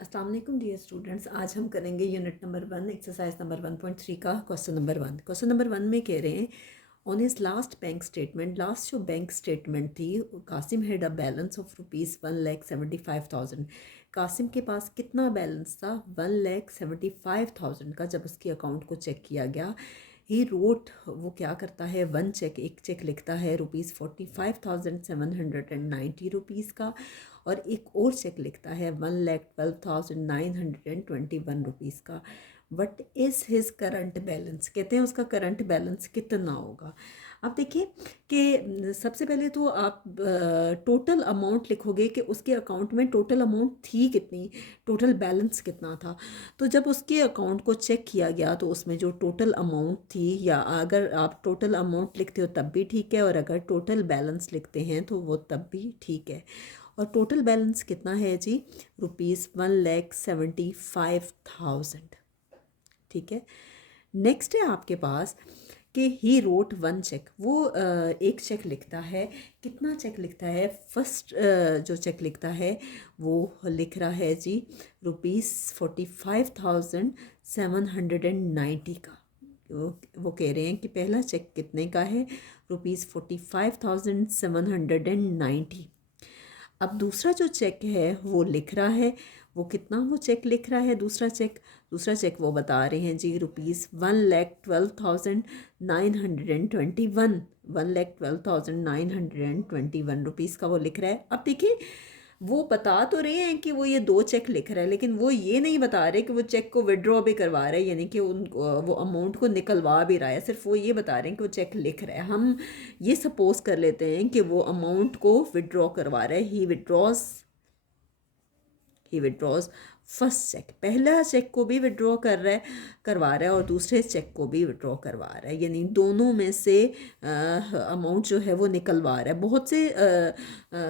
अस्सलाम वालेकुम dear students. आज हम करेंगे यूनिट नंबर 1 एक्सरसाइज नंबर 1.3 का क्वेश्चन नंबर 1। क्वेश्चन नंबर 1 में कह रहे हैं on his last bank statement, last जो बैंक स्टेटमेंट थी, Qasim had a balance of ₹1,75,000। Qasim के पास कितना बैलेंस था? 1,75,000 का। जब उसके अकाउंट को चेक किया गया, ही रोट, वो क्या करता है, वन चेक, एक चेक लिखता है ₹45,790 का, और एक और चेक लिखता है 1,12,921 का। What is his current balance, कहते हैं उसका करंट बैलेंस कितना होगा। अब देखिए कि सबसे पहले तो आप टोटल अमाउंट लिखोगे कि उसके अकाउंट में टोटल अमाउंट थी कितनी, टोटल बैलेंस कितना था। तो जब उसके अकाउंट को चेक किया गया तो उसमें जो टोटल अमाउंट थी, या अगर आप टोटल अमाउंट लिखते हो तब भी ठीक है, और अगर टोटल बैलेंस लिखते हैं तो वो तब भी ठीक है। और टोटल बैलेंस कितना है जी? ₹1,75,000। ठीक है। नेक्स्ट है आपके पास कि ही रोट वन चेक, वो एक चेक लिखता है। कितना चेक लिखता है? फर्स्ट जो चेक लिखता है वो लिख रहा है जी ₹45,790 का। वो कह रहे हैं कि पहला चेक कितने का है? ₹45,790। अब दूसरा जो चेक है वो लिख रहा है, वो कितना वो चेक लिख रहा है? दूसरा चेक वो बता रहे हैं जी ₹1,12,921, ₹1,12,921 का वो लिख रहा है। अब देखिए वो बता तो रहे हैं कि वो ये दो चेक लिख रहा है, लेकिन वो ये नहीं बता रहे कि वो चेक को विड्रॉ भी करवा रहा है, यानी कि वो अमाउंट को निकलवा भी रहा है। सिर्फ वो ये बता रहे हैं कि वो चेक लिख रहा है। हम ये सपोज कर लेते हैं कि वो अमाउंट को विड्रॉ करवा रहा है। ही विड्रॉज फर्स्ट चेक, पहला चेक को भी विड्रॉ करवा रहा है और दूसरे चेक को भी विड्रॉ करवा रहा है, यानी दोनों में से अमाउंट जो है वो निकलवा रहा है। बहुत से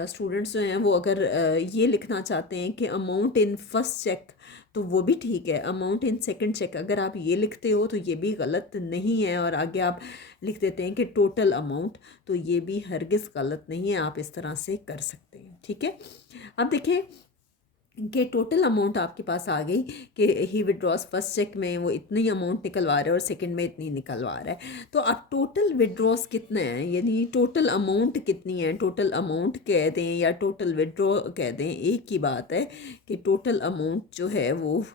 स्टूडेंट्स जो हैं वो अगर ये लिखना चाहते हैं कि अमाउंट इन फर्स्ट चेक, तो वो भी ठीक है। अमाउंट इन सेकंड चेक अगर आप ये लिखते हो तो ये भी गलत नहीं है, और आगे आप लिख देते हैं कि टोटल अमाउंट, तो ये भी हरगिज़ गलत नहीं है। आप इस तरह से कर सकते हैं। ठीक है। अब देखें कि टोटल अमाउंट आपके पास आ गई कि ही विड्रॉज फर्स्ट चेक में वो इतनी अमाउंट निकलवा रहा है और सेकंड में इतनी निकलवा रहा है। तो अब टोटल विड्रॉज कितने हैं, यानी टोटल अमाउंट कितनी है, टोटल अमाउंट कह दें या टोटल विड्रॉ कह दें, एक ही बात है कि टोटल अमाउंट जो है वो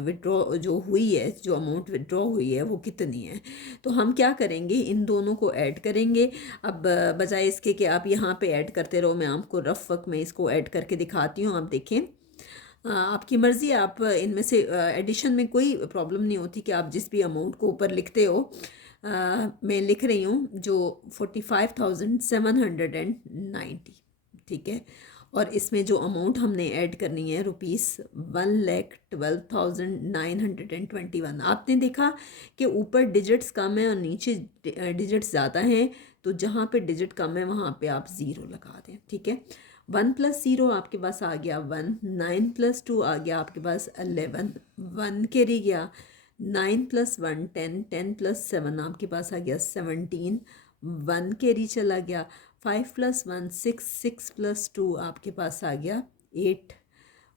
विड्रॉ जो हुई है, जो अमाउंट विड्रॉ हुई है वो कितनी है। तो हम क्या करेंगे, इन दोनों को ऐड करेंगे। अब बजाय इसके कि आप यहाँ पे ऐड करते रहो, मैं आपको रफ वर्क में इसको ऐड करके दिखाती हूँ। आप देखें, आपकी मर्ज़ी, आप इनमें से एडिशन में कोई प्रॉब्लम नहीं होती कि आप जिस भी अमाउंट को ऊपर लिखते हो। मैं लिख रही हूँ जो 45,790। ठीक है। और इसमें जो अमाउंट हमने ऐड करनी है ₹1,12,921। आपने देखा कि ऊपर डिजिट्स कम है और नीचे डिजिट्स ज़्यादा हैं, तो जहाँ पे डिजिट कम है वहाँ पे आप ज़ीरो लगा दें। ठीक है। 1 + 0 आपके पास आ गया 1, 9 + 2 आ गया आपके पास 11, 1 कैरी गया, 9 + 1 10, 10 + 7 आपके पास आ गया 17, 1 कैरी चला गया, 5 + 1 6, 6 + 2 आपके पास आ गया 8,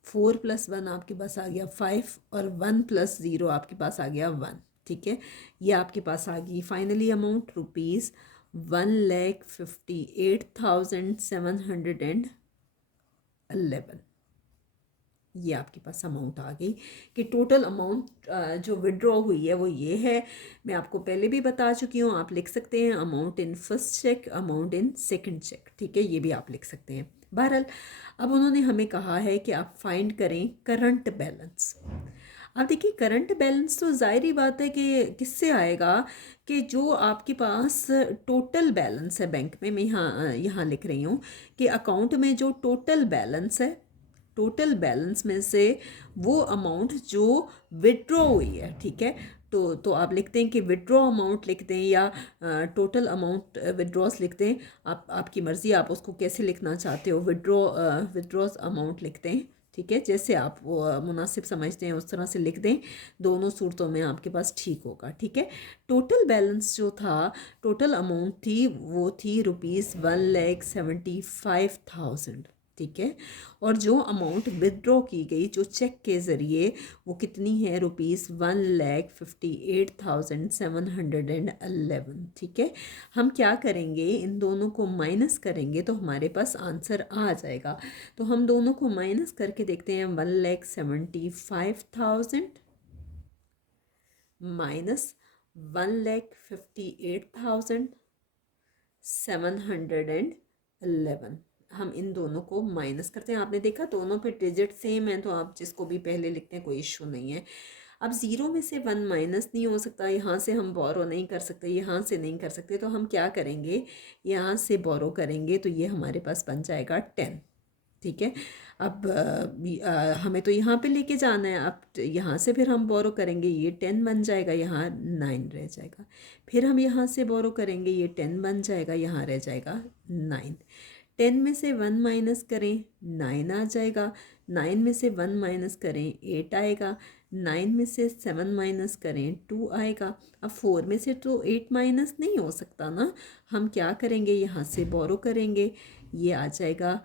4 + 1 आपके पास आ गया 5, और 1 + 0 आपके पास आ गया 1। ठीक है। ये आपके पास आ गई फाइनली अमाउंट ₹1,58,711। ये आपके पास अमाउंट आ गई कि टोटल अमाउंट जो विड्रॉ हुई है वो ये है। मैं आपको पहले भी बता चुकी हूँ, आप लिख सकते हैं amount in first cheque, amount in second cheque. ठीक है, ये भी आप लिख सकते हैं। बहरहाल अब उन्होंने हमें कहा है कि आप फाइंड करें करंट बैलेंस। अब देखिए करंट बैलेंस तो ज़ाहिर ही बात है कि किससे आएगा, कि जो आपके पास टोटल बैलेंस है बैंक में। मैं यहाँ लिख रही हूँ कि अकाउंट में जो टोटल बैलेंस है, टोटल बैलेंस में से वो अमाउंट जो विड्रॉ हुई है। ठीक है। तो आप लिखते हैं कि विड्रॉ अमाउंट लिख दें या टोटल अमाउंट विड्रॉस लिख दें। आपकी मर्ज़ी, आप उसको कैसे लिखना चाहते हो, विड्रॉस अमाउंट लिखते हैं। ठीक है, जैसे आप मुनासिब समझते हैं उस तरह से लिख दें। दोनों सूरतों में आपके पास ठीक होगा। ठीक है। टोटल बैलेंस जो था, टोटल अमाउंट थी वो थी ₹1,75,000। ठीक है। और जो अमाउंट विदड्रॉ की गई जो चेक के ज़रिए वो कितनी है, ₹1,58,711। ठीक है। हम क्या करेंगे, इन दोनों को माइनस करेंगे तो हमारे पास आंसर आ जाएगा। तो हम दोनों को माइनस करके देखते हैं, 1,75,000 माइनस 1,58,711। हम इन दोनों को माइनस करते हैं। आपने देखा दोनों पे डिजिट सेम है, तो आप जिसको भी पहले लिखते हैं कोई इशू नहीं है। अब ज़ीरो में से वन माइनस नहीं हो सकता, यहाँ से हम बोरो नहीं कर सकते, यहाँ से नहीं कर सकते, तो हम क्या करेंगे, यहाँ से बोरो करेंगे तो ये हमारे पास बन जाएगा 10। ठीक है। अब हमें तो यहाँ पे लेके जाना है, अब यहाँ से फिर हम बोरो करेंगे, ये 10 बन जाएगा, यहाँ 9 रह जाएगा। फिर हम यहाँ से बोरो करेंगे, ये 10 बन जाएगा, यहाँ रह जाएगा 9। 10 में से 1 माइनस करें 9 आ जाएगा, 9 में से 1 माइनस करें 8 आएगा, 9 में से 7 माइनस करें 2 आएगा। अब 4 में से तो 8 माइनस नहीं हो सकता ना, हम क्या करेंगे, यहाँ से बोरो करेंगे, ये आ जाएगा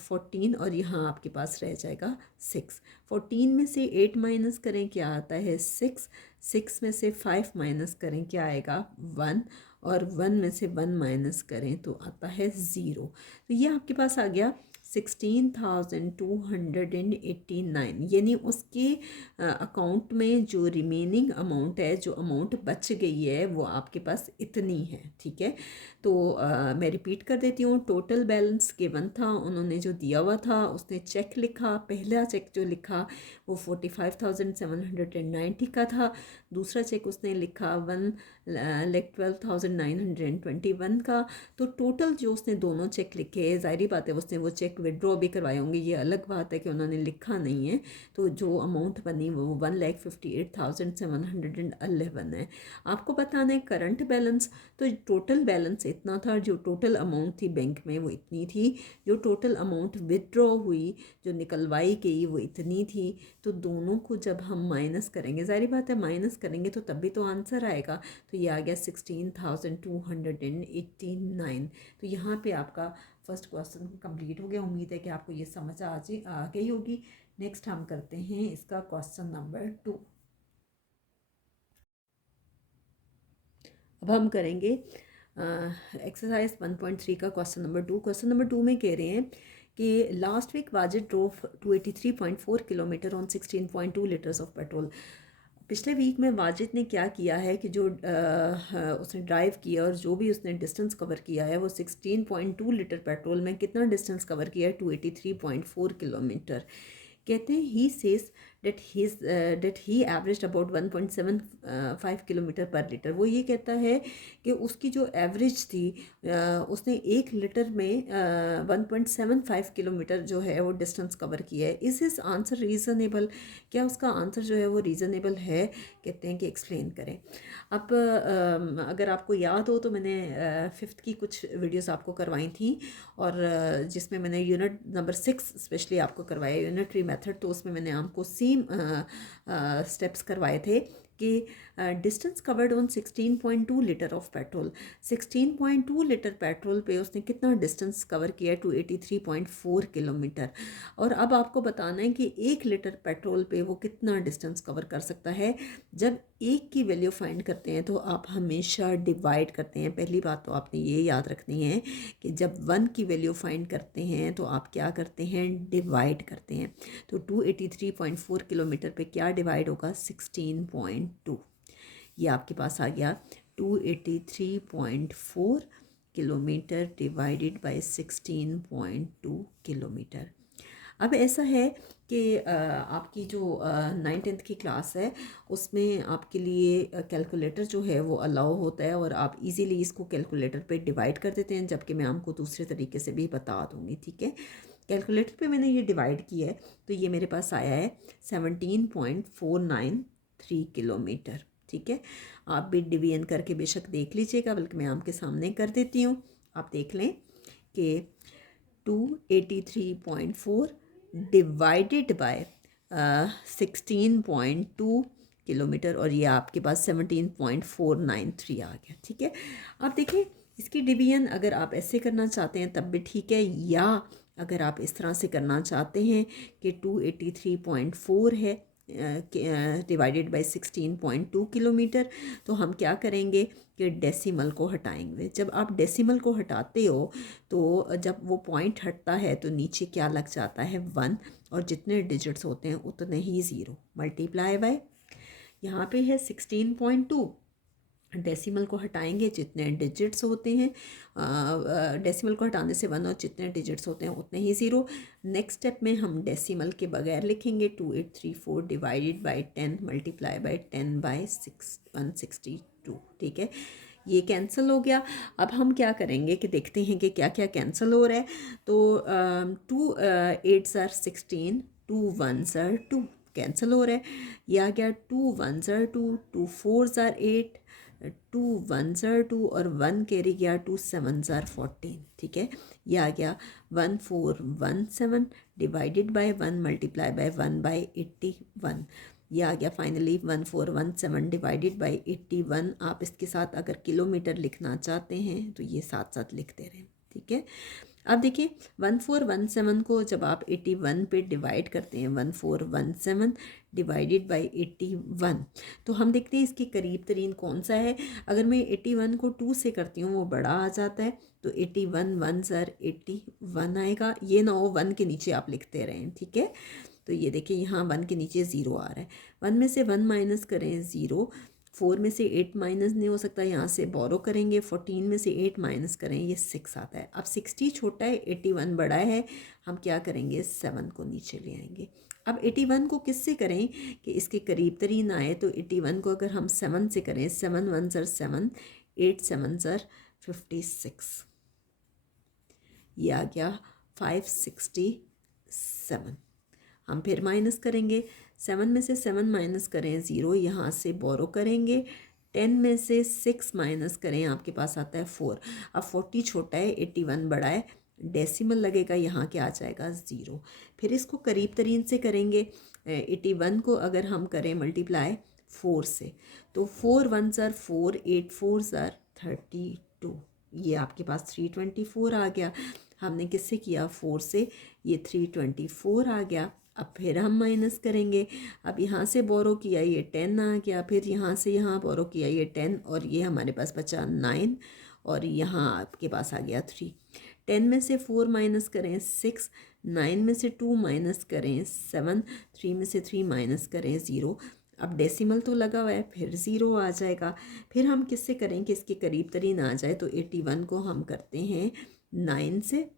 14 और यहाँ आपके पास रह जाएगा 6। 14 में से 8 माइनस करें क्या आता है 6, 6 में से 5 माइनस करें क्या आएगा 1, और 1 में से 1 माइनस करें तो आता है 0। तो ये आपके पास आ गया 16,289, यानी उसके अकाउंट में जो रिमेनिंग अमाउंट है, जो अमाउंट बच गई है वो आपके पास इतनी है। ठीक है। तो मैं रिपीट कर देती हूँ, टोटल बैलेंस गिवन था, उन्होंने जो दिया हुआ था उसने चेक लिखा, पहला चेक जो लिखा वो 45,790 का था, दूसरा चेक उसने लिखा 1,12,921 का। तो टोटल जो उसने दोनों चेक लिखे, ज़ाहिर बात है उसने वो चेक विड्रॉ भी करवाए होंगे, ये अलग बात है कि उन्होंने लिखा नहीं है, तो जो अमाउंट बनी वो 1,58,711 है। आपको बताना है करंट बैलेंस, तो टोटल बैलेंस इतना था, जो टोटल अमाउंट थी बैंक में वो इतनी थी, जो टोटल अमाउंट विड्रॉ हुई जो निकलवाई गई वो इतनी थी। तो दोनों को जब हम माइनस करेंगे, ज़ाहिर बात है माइनस करेंगे तो तभी तो आंसर आएगा, तो ये आ गया 16,289। तो यहाँ पे आपका फर्स्ट क्वेश्चन कंप्लीट हो गया। उम्मीद है कि आपको ये समझ आ गई होगी। नेक्स्ट हम करते हैं इसका क्वेश्चन नंबर 2। अब हम करेंगे एक्सरसाइज 1.3 का क्वेश्चन नंबर 2। क्वेश्चन नंबर 2 में कह रहे हैं कि last week Wajid drove 283.4 kilometre on 16.2 litres of petrol. पिछले वीक में वाजिद ने क्या किया है कि जो उसने ड्राइव किया और जो भी उसने डिस्टेंस कवर किया है वो 16.2 लीटर पेट्रोल में कितना डिस्टेंस कवर किया है, 283.4 किलोमीटर। कहते हैं he says that he average about 1.75 kilometre पर लीटर। वो ये कहता है कि उसकी जो एवरेज थी उसने 1 लीटर में 1.75 किलोमीटर जो है वो डिस्टेंस कवर किया है। इज हिज आंसर रीज़नेबल, क्या उसका आंसर जो है वो रीज़नेबल है? कहते हैं कि एक्सप्लेन करें। अब अगर आपको याद हो तो मैंने 5th की कुछ वीडियोस आपको करवाई थी, और जिसमें मैंने यूनिट नंबर 6 स्पेशली आपको करवाया यूनिटरी मेथड, तो उसमें मैंने आपको सेम स्टेप्स करवाए थे कि distance covered on 16.2 litre of petrol. 16.2 litre petrol पे उसने कितना डिस्टेंस कवर किया है, 283.4 किलोमीटर। और अब आपको बताना है कि 1 लीटर पेट्रोल पे वो कितना डिस्टेंस कवर कर सकता है। जब एक की वैल्यू फाइंड करते हैं तो आप हमेशा डिवाइड करते हैं। पहली बात तो आपने ये याद रखनी है कि जब 1 की वैल्यू फाइंड करते हैं तो आप क्या करते हैं, डिवाइड करते हैं। तो 283.4 किलोमीटर पे क्या डिवाइड होगा, 16.2। ये आपके पास आ गया 283.4 किलोमीटर डिवाइडेड बाय 16.2 किलोमीटर। अब ऐसा है कि आपकी जो 9th की क्लास है उसमें आपके लिए कैलकुलेटर जो है वो अलाउ होता है, और आप इजीली इसको कैलकुलेटर पे डिवाइड कर देते हैं, जबकि मैं आपको दूसरे तरीके से भी बता दूँगी। ठीक है। कैलकुलेटर पे मैंने ये डिवाइड किया है तो ये मेरे पास आया है 17.493 किलोमीटर। ठीक है। आप भी डिवीजन करके बेशक देख लीजिएगा, बल्कि मैं आपके सामने कर देती हूँ, आप देख लें कि 283.4 डिवाइडेड बाय 16.2 किलोमीटर, और ये आपके पास 17.493 आ गया। ठीक है। आप देखें इसकी डिवीजन अगर आप ऐसे करना चाहते हैं तब भी ठीक है, या अगर आप इस तरह से करना चाहते हैं कि 283.4 है डिवाइडेड बाय 16.2 किलोमीटर, तो हम क्या करेंगे कि डेसिमल को हटाएंगे। जब आप डेसिमल को हटाते हो तो जब वो पॉइंट हटता है तो नीचे क्या लग जाता है 1, और जितने डिजिट्स होते हैं उतने ही ज़ीरो मल्टीप्लाई बाय, यहाँ पे है 16.2, डेसिमल को हटाएंगे जितने डिजिट्स होते हैं, डेसिमल को हटाने से 1 और जितने डिजिट्स होते हैं उतने ही ज़ीरो। नेक्स्ट स्टेप में हम डेसिमल के बगैर लिखेंगे 2834 divided by 10 multiply by 10 by 162। ठीक है, ये कैंसिल हो गया। अब हम क्या करेंगे कि देखते हैं कि क्या क्या कैंसिल हो रहा है। तो 2 8s are 16, 2 1s are 2 cancel हो रहा है। ये आ गया 2 1s are 2, 2 4s are 8, 2 1s are 2 और 1 कैरी गया, 2 7s are 14। ठीक है, ये आ गया 1417 divided by 1 multiply by 1 by 81। ये आ गया फाइनली 1417 डिवाइडेड बाय 81। आप इसके साथ अगर किलोमीटर लिखना चाहते हैं तो ये साथ साथ लिखते रहें। ठीक है, अब देखिए 1417 को जब आप 81 पे डिवाइड करते हैं, 1417 डिवाइडेड बाय 81, तो हम देखते हैं इसके करीब तरीन कौन सा है। अगर मैं 81 को 2 से करती हूँ वो बड़ा आ जाता है, तो 81 1 सर 81 आएगा। ये ना हो 1 के नीचे आप लिखते रहें। ठीक है, तो ये देखिए यहाँ 1 के नीचे ज़ीरो आ रहा है, 1 में से 1 माइनस करें ज़ीरो, 4 में से 8 माइनस नहीं हो सकता, यहाँ से बोरो करेंगे, 14 में से 8 माइनस करें, ये 6 आता है। अब 60 छोटा है, 81 बड़ा है, हम क्या करेंगे 7 को नीचे ले आएंगे। अब 81 को किससे करें कि इसके करीब तरीन आए, तो 81 को अगर हम 7 से करें, 7 1 सर 7, 8 7 सर 56, ये आ गया 567। हम फिर माइनस करेंगे, 7 में से 7 माइनस करें ज़ीरो, यहाँ से बोरो करेंगे, 10 में से 6 माइनस करें, आपके पास आता है 4। अब 40 छोटा है, 81 बड़ा है, डेसिमल लगेगा, यहाँ क्या आ जाएगा ज़ीरो। फिर इसको करीब तरीन से करेंगे, 81 को अगर हम करें मल्टीप्लाई 4 से, तो 4 1 सर 4, 8 4 सर 32, ये आपके पास 324 आ गया। हमने किससे किया 4 से, ये 324 आ गया। अब फिर हम माइनस करेंगे, अब यहाँ से बोरो किया ये 10 आ गया, फिर यहाँ से यहाँ बोरो किया ये 10, और ये हमारे पास बचा 9, और यहाँ आपके पास आ गया 3। 10 में से 4 माइनस करें 6, 9 में से 2 माइनस करें 7, 3 में से 3 माइनस करें ज़ीरो। अब डेसिमल तो लगा हुआ है, फिर ज़ीरो आ जाएगा। फिर हम किससे करें कि इसके करीब तरीन आ जाए, तो 81 को हम करते हैं 9 से,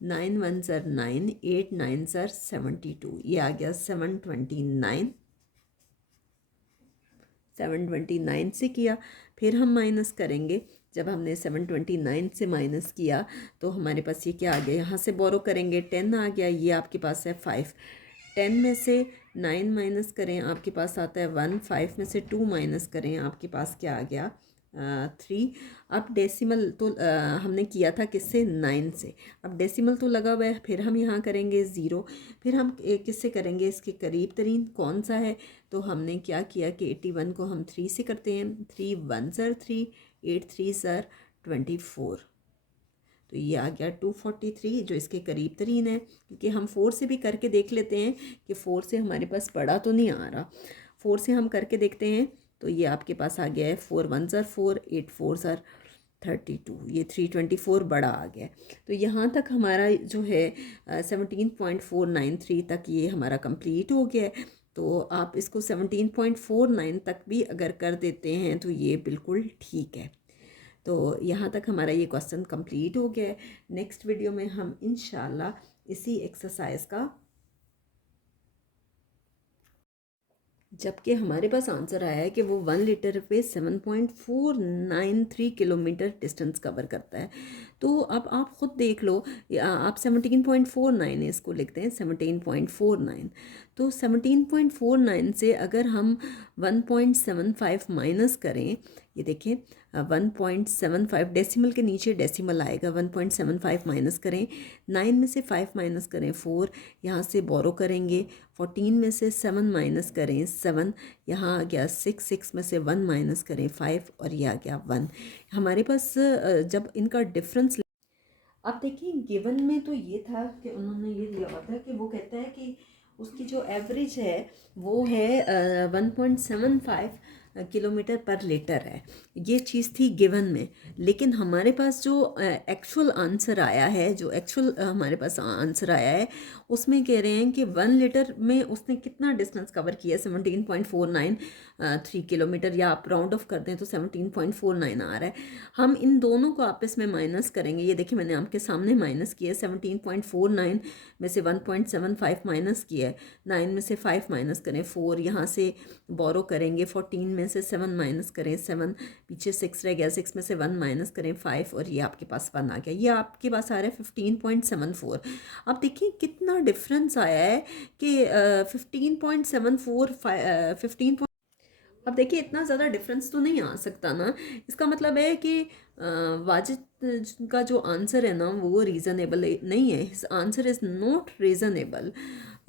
9 1 सर 9, 8 9 सर 72, ये आ गया 729, 729 से किया। फिर हम माइनस करेंगे, जब हमने 729 से माइनस किया तो हमारे पास ये क्या आ गया, यहाँ से बोरो करेंगे 10 आ गया, ये आपके पास है 5। 10 में से 9 माइनस करें, आपके पास आता है 1। 5 में से 2 माइनस करें, आपके पास क्या आ गया 3। अब डेसिमल तो हमने किया था किससे 9 से, अब डेसिमल तो लगा हुआ है, फिर हम यहाँ करेंगे ज़ीरो। फिर हम किससे करेंगे, इसके करीब तरीन कौन सा है, तो हमने क्या किया कि 81 को हम 3 से करते हैं, 3 1 सर 3, 8 3 सर 24, तो ये आ गया 243 जो इसके करीब तरीन है। क्योंकि हम 4 से भी करके देख लेते हैं कि 4 से हमारे पास बड़ा तो नहीं आ रहा, 4 से हम करके देखते हैं, तो ये आपके पास आ गया है 4 1 सर 4, 8 4 सर 32, ये 324 बड़ा आ गया। तो यहाँ तक हमारा जो है 17.493 तक ये हमारा कंप्लीट हो गया है। तो आप इसको 17.49 तक भी अगर कर देते हैं तो ये बिल्कुल ठीक है। तो यहाँ तक हमारा ये क्वेश्चन कंप्लीट हो गया है। नेक्स्ट वीडियो में हम इंशाल्लाह इसी एक्सरसाइज का, जबकि हमारे पास आंसर आया है कि वो 1 लीटर पे 7.493 किलोमीटर डिस्टेंस कवर करता है। तो अब आप ख़ुद देख लो, आप 17.49 इसको लिखते हैं 17.49, तो 17.49 से अगर हम 1.75 माइनस करें, ये देखें 1.75 डेसिमल के नीचे डेसिमल आएगा, 1.75 माइनस करें, 9 में से 5 माइनस करें 4, यहाँ से बोरो करेंगे, 14 में से 7 माइनस करें 7, यहाँ आ गया 6, 6 में से 1 माइनस करें 5, और यह आ गया 1। हमारे पास जब इनका डिफरेंस आप देखिए गिवन में तो ये था कि उन्होंने ये दिया हुआ था कि वो कहता है कि उसकी जो एवरेज है वो है 1.75 किलोमीटर पर लीटर है। ये चीज़ थी गिवन में। लेकिन हमारे पास जो एक्चुअल आंसर आया है, जो एक्चुअल हमारे पास आंसर आया है, उसमें कह रहे हैं कि 1 लीटर में उसने कितना डिस्टेंस कवर किया, 17.49 किलोमीटर, या आप राउंड ऑफ कर दें तो 17.49 आ रहा है। हम इन दोनों को आपस में माइनस करेंगे। ये देखिए मैंने आपके सामने माइनस किया है। 17.49 में से 1.75 माइनस किया है, 9 में से 5 माइनस करें 4, यहाँ से बोरो करेंगे 14 में से 7 माइनस करें 7, पीछे 6 रह गया, 6 में से 1 माइनस करें 5, और ये आपके पास 1 आ गया। ये आपके पास आ रहा है 15.74। अब देखिए कितना डिफरेंस आया है कि 15.74 15। अब देखिए इतना ज़्यादा डिफरेंस तो नहीं आ सकता ना। इसका मतलब है कि वाजिद का जो आंसर है ना वो रीज़नेबल नहीं है। His answer is not reasonable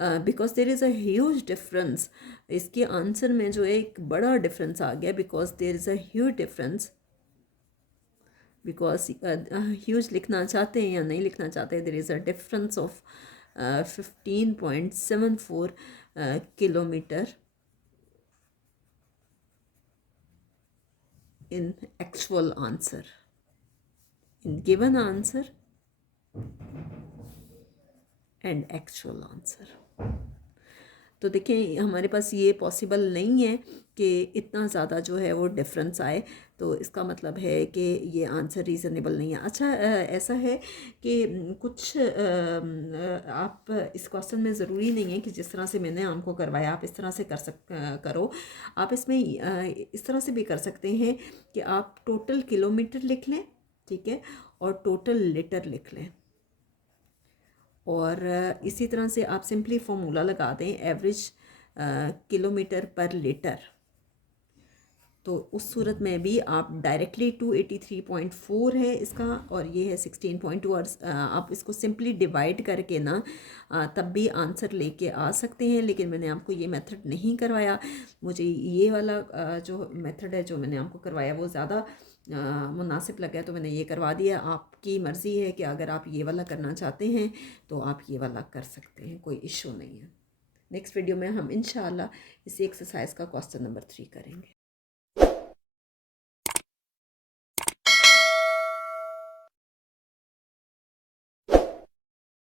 because there is a huge difference. इसके आंसर में जो है एक बड़ा डिफरेंस आ गया, because there is a huge difference. Because huge लिखना चाहते हैं या नहीं लिखना चाहते, there is a difference of 15.74 kilometre in actual answer, in given answer and actual answer। तो देखिए हमारे पास ये पॉसिबल नहीं है कि इतना ज़्यादा जो है वो डिफरेंस आए, तो इसका मतलब है कि ये आंसर रीज़नेबल नहीं है। अच्छा ऐसा है कि कुछ आप इस क्वेश्चन में ज़रूरी नहीं है कि जिस तरह से मैंने आपको करवाया आप इस तरह से करो। आप इसमें इस तरह से भी कर सकते हैं कि आप टोटल किलोमीटर लिख लें, ठीक है, और टोटल लीटर लिख लें, और इसी तरह से आप सिंपली फॉर्मूला लगा दें एवरेज किलोमीटर पर लीटर। तो उस सूरत में भी आप डायरेक्टली 283.4 है इसका, और ये है 16.2, और आप इसको सिंपली डिवाइड करके ना तब भी आंसर लेके आ सकते हैं। लेकिन मैंने आपको ये मेथड नहीं करवाया। मुझे ये वाला जो मेथड है जो मैंने आपको करवाया वो ज़्यादा मुनासिब लगा, तो मैंने ये करवा दिया। आपकी मर्ज़ी है कि अगर आप ये वाला करना चाहते हैं तो आप ये वाला कर सकते हैं, कोई इशू नहीं है। नेक्स्ट वीडियो में हम इंशाल्लाह इसी एक्सरसाइज का क्वेश्चन नंबर 3 करेंगे।